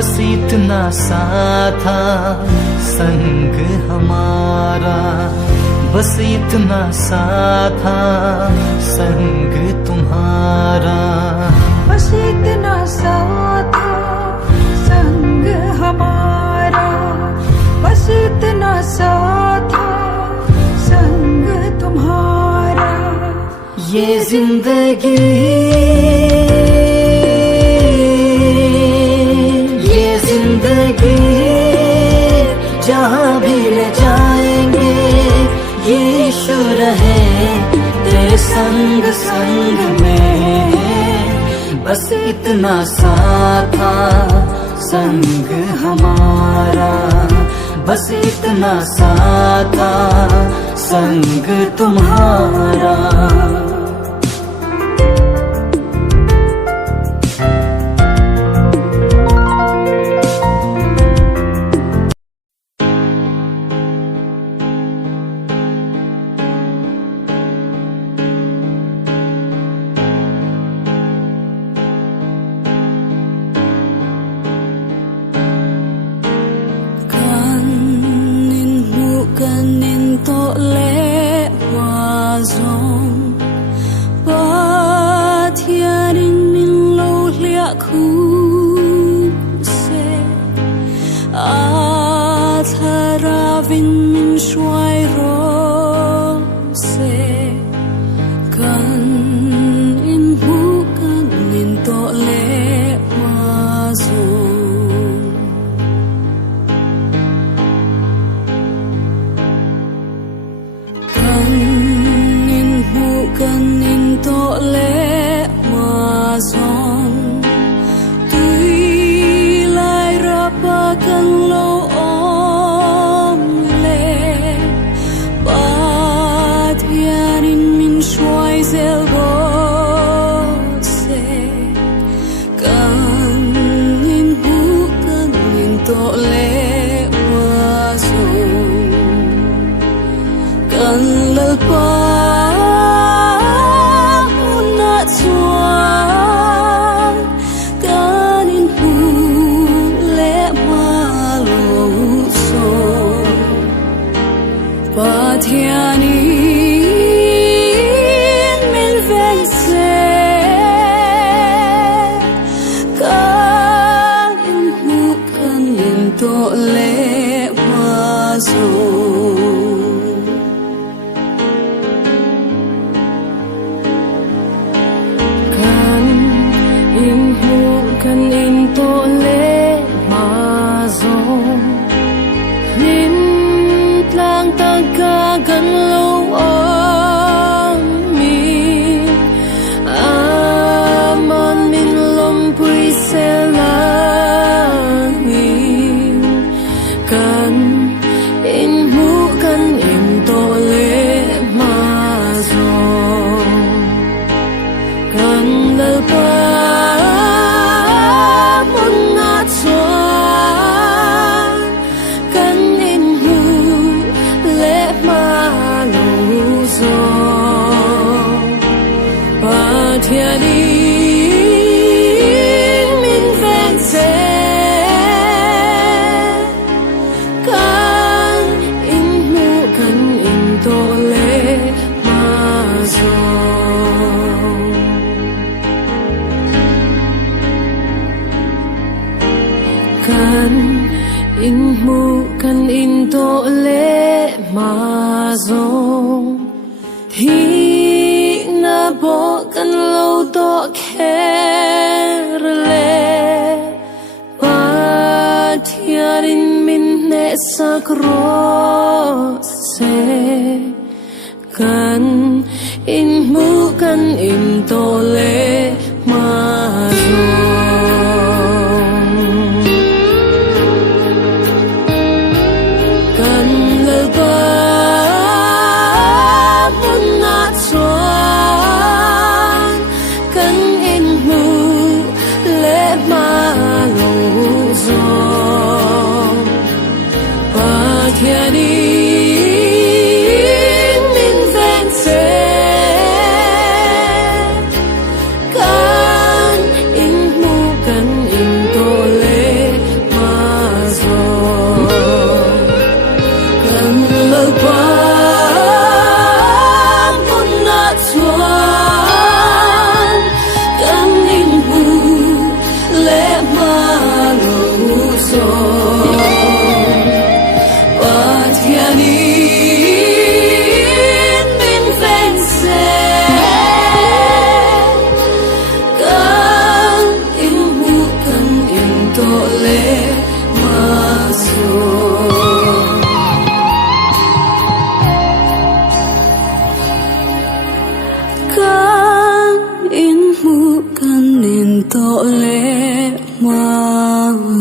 बस इतना सा था संग हमारा, बस इतना सा था संग तुम्हारा, बस इतना सा था संग हमारा, बस इतना सा था संग तुम्हारा। ये जिंदगी जहाँ भी ले जाएंगे यीशु रहे तेरे संग संग में। बस इतना सा था संग हमारा, बस इतना सा था संग तुम्हारा। Kanin to le ma zong ba thianin min lo lia khu se a thara vin min shwai ro se kan in hu kanin to le ma zong kanin to le ma zong tui lai ra pa kan lo om le ba thianin min shwai zel bo se kanin hu kanin to le ma zong kan lal pa in mu kan in to le ma zong hi na bo kan lo to kher le pa thiarin min ne sakro se kan in mu kan in to le ma zong kalpang punatuan kan inmu le maluson patianin min fengsen kan inmu kan into le masuk kan inmu kan into le masuk